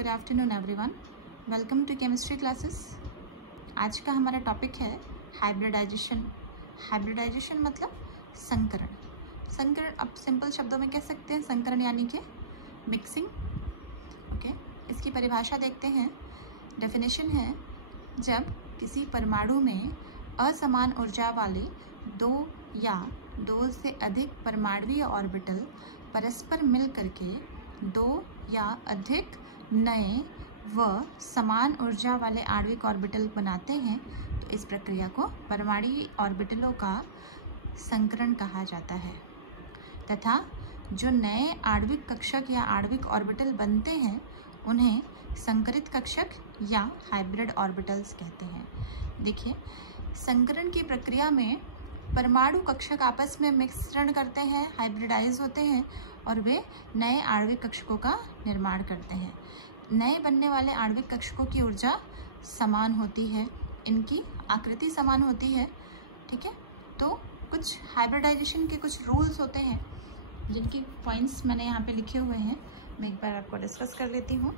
Good afternoon everyone, welcome to chemistry classes. आज का हमारा टॉपिक है हाइब्रिडाइजेशन। हाइब्रिडाइजेशन मतलब संकरण। संकरण अब सिंपल शब्दों में कह सकते हैं संकरण यानी कि मिक्सिंग। ओके, इसकी परिभाषा देखते हैं। डेफिनेशन है, जब किसी परमाणु में असमान ऊर्जा वाले दो या दो से अधिक परमाणुीय ऑर्बिटल परस्पर मिल करके दो या अधिक नए व समान ऊर्जा वाले आणविक ऑर्बिटल बनाते हैं, तो इस प्रक्रिया को परमाणुीय ऑर्बिटलों का संकरण कहा जाता है। तथा जो नए आणविक कक्षक या आणविक ऑर्बिटल बनते हैं उन्हें संकरित कक्षक या हाइब्रिड ऑर्बिटल्स कहते हैं। देखिए, संकरण की प्रक्रिया में परमाणु कक्षक आपस में मिश्रण करते हैं, हाइब्रिडाइज होते हैं और वे नए आणविक कक्षकों का निर्माण करते हैं। नए बनने वाले आणविक कक्षकों की ऊर्जा समान होती है, इनकी आकृति समान होती है। ठीक है, तो कुछ हाइब्रिडाइजेशन के कुछ रूल्स होते हैं जिनकी पॉइंट्स मैंने यहाँ पे लिखे हुए हैं। मैं एक बार आपको डिस्कस कर लेती हूँ,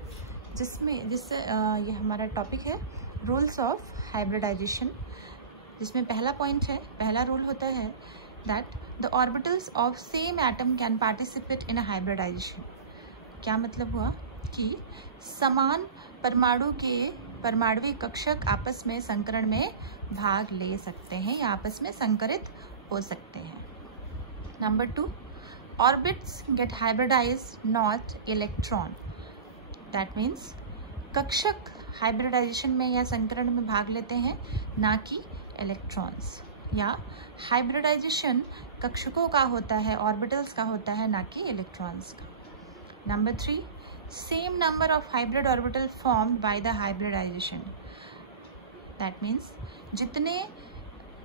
जिससे ये हमारा टॉपिक है रूल्स ऑफ हाइब्रिडाइजेशन। जिसमें पहला पॉइंट है, पहला रूल होता है that the orbitals of same atom can participate in a hybridization. क्या मतलब हुआ कि समान परमाणु के परमाणुवीय कक्षक आपस में संकरण में भाग ले सकते हैं या आपस में संकरित हो सकते हैं। Number 2, orbits get hybridize not electron. That means कक्षक हाइब्रिडाइजेशन में या संकरण में भाग लेते हैं, ना कि इलेक्ट्रॉन्स। या हाइब्रिडाइजेशन कक्षकों का होता है, ऑर्बिटल्स का होता है, ना कि इलेक्ट्रॉन्स का। Number 3, same number of hybrid orbital formed by the hybridization. That means जितने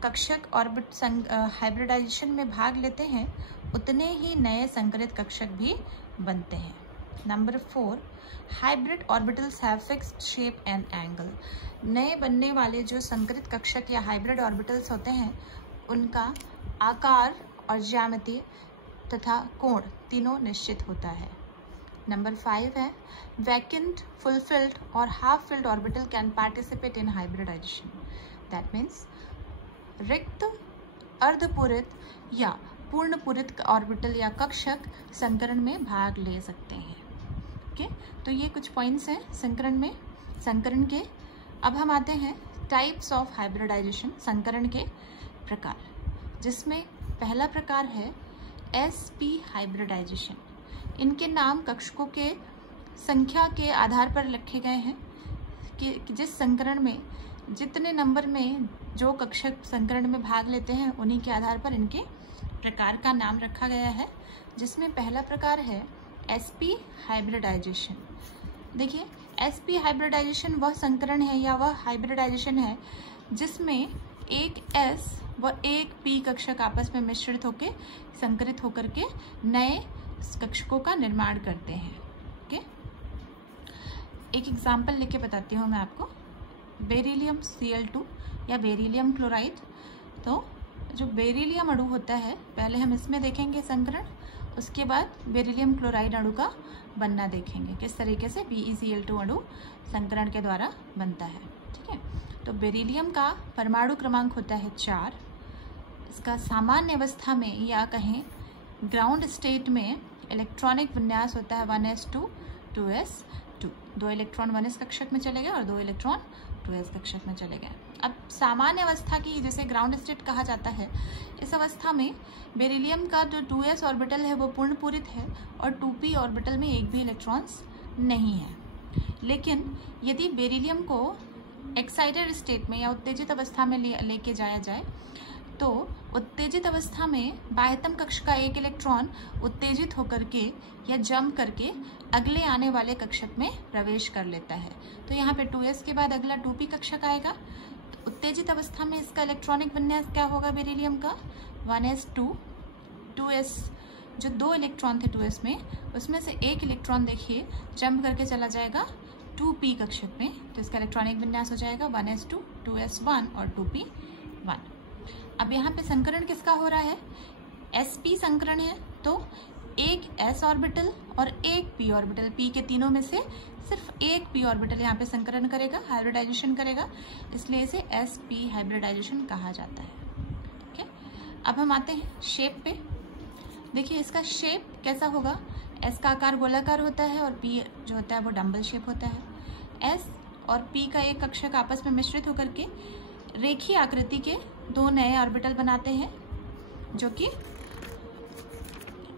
कक्षक ऑर्बिट हाइब्रिडाइजेशन में भाग लेते हैं उतने ही नए संकरित कक्षक भी बनते हैं। Number 4, hybrid orbitals have fixed shape and angle. नए बनने वाले जो संकरित कक्षक या हाइब्रिड ऑर्बिटल्स होते हैं उनका आकार और ज्यामिति तथा कोण तीनों निश्चित होता है। नंबर 5 है, वैकेंट, फुलफिल्ड और half filled orbital can participate in hybridization. That means रिक्त, अर्धपूरित या पूर्ण पूरित ऑर्बिटल या कक्षक संकरण में भाग ले सकते हैं। ओके, तो ये कुछ पॉइंट्स हैं संकरण में, संकरण के। अब हम आते हैं टाइप्स ऑफ हाइब्रिडाइजेशन, संकरण के प्रकार, जिसमें पहला प्रकार है sp हाइब्रिडाइजेशन। इनके नाम कक्षकों के संख्या के आधार पर रखे गए हैं कि जिस संकरण में जितने नंबर में जो कक्षक संकरण में भाग लेते हैं उन्हीं के आधार पर इनके प्रकार का नाम रखा गया है। जिसमें पहला प्रकार है sp हाइब्रिडाइजेशन। देखिए, sp हाइब्रिडाइजेशन वह संकरण है या वह हाइब्रिडाइजेशन है जिसमें एक s व एक p कक्षक आपस में मिश्रित होकर संकरित होकर के नए कक्षकों का निर्माण करते हैं। ओके, एक एग्जाम्पल लेके बताती हूँ मैं आपको। बेरिलियम Cl2 या बेरिलियम क्लोराइड। तो जो बेरिलियम अणु होता है, पहले हम इसमें देखेंगे संकरण, उसके बाद बेरिलियम क्लोराइड अणु का बनना देखेंगे, किस तरीके से BeCl2 अणु संकरण के द्वारा बनता है। ठीक है, तो बेरिलियम का परमाणु क्रमांक होता है 4। इसका सामान्य अवस्था में या कहें ग्राउंड स्टेट में इलेक्ट्रॉनिक विन्यास होता है 1s2 2s2। 2 इलेक्ट्रॉन 1s कक्षक में चले गए और 2 इलेक्ट्रॉन 2s कक्षक में चले गए। अब सामान्य अवस्था की, जिसे ग्राउंड स्टेट कहा जाता है, इस अवस्था में बेरिलियम का जो 2s ऑर्बिटल है वो पूर्ण पूरित है और 2p ऑर्बिटल में एक भी इलेक्ट्रॉन्स नहीं है। लेकिन यदि बेरिलियम को एक्साइटेड स्टेट में या उत्तेजित अवस्था में लेके जाया जाए तो उत्तेजित अवस्था में बाह्यतम कक्ष का एक इलेक्ट्रॉन उत्तेजित होकर के या जम करके अगले आने वाले कक्षक में प्रवेश कर लेता है। तो यहाँ पे 2s के बाद अगला 2p कक्षक आएगा। तो उत्तेजित अवस्था में इसका इलेक्ट्रॉनिक विन्यास क्या होगा बेरिलियम का 1s2 2s। जो 2 इलेक्ट्रॉन थे 2s में, उसमें से एक इलेक्ट्रॉन देखिए जम करके चला जाएगा 2p कक्षक में, तो इसका इलेक्ट्रॉनिक विन्यास हो जाएगा 1s2 2s1 और 2p1। अब यहाँ पे संकरण किसका हो रहा है? sp संकरण है, तो एक s ऑर्बिटल और एक p ऑर्बिटल, p के तीनों में से सिर्फ एक p ऑर्बिटल यहाँ पे संकरण करेगा, हाइब्रिडाइजेशन करेगा, इसलिए इसे sp हाइब्रिडाइजेशन कहा जाता है। ठीक है, अब हम आते हैं शेप पे। देखिए इसका शेप कैसा होगा, s का आकार गोलाकार होता है और p जो होता है वो डम्बल शेप होता है। s और p का एक कक्षक आपस में मिश्रित होकर के रेखीय आकृति के दो नए ऑर्बिटल बनाते हैं जो कि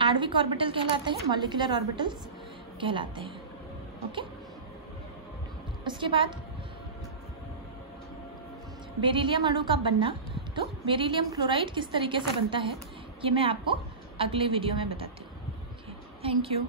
आणविक ऑर्बिटल कहलाते हैं, मॉलिक्यूलर ऑर्बिटल्स कहलाते हैं। ओके, उसके बाद बेरिलियम अणु का बनना, तो बेरिलियम क्लोराइड किस तरीके से बनता है ये मैं आपको अगले वीडियो में बताती हूँ। Thank you.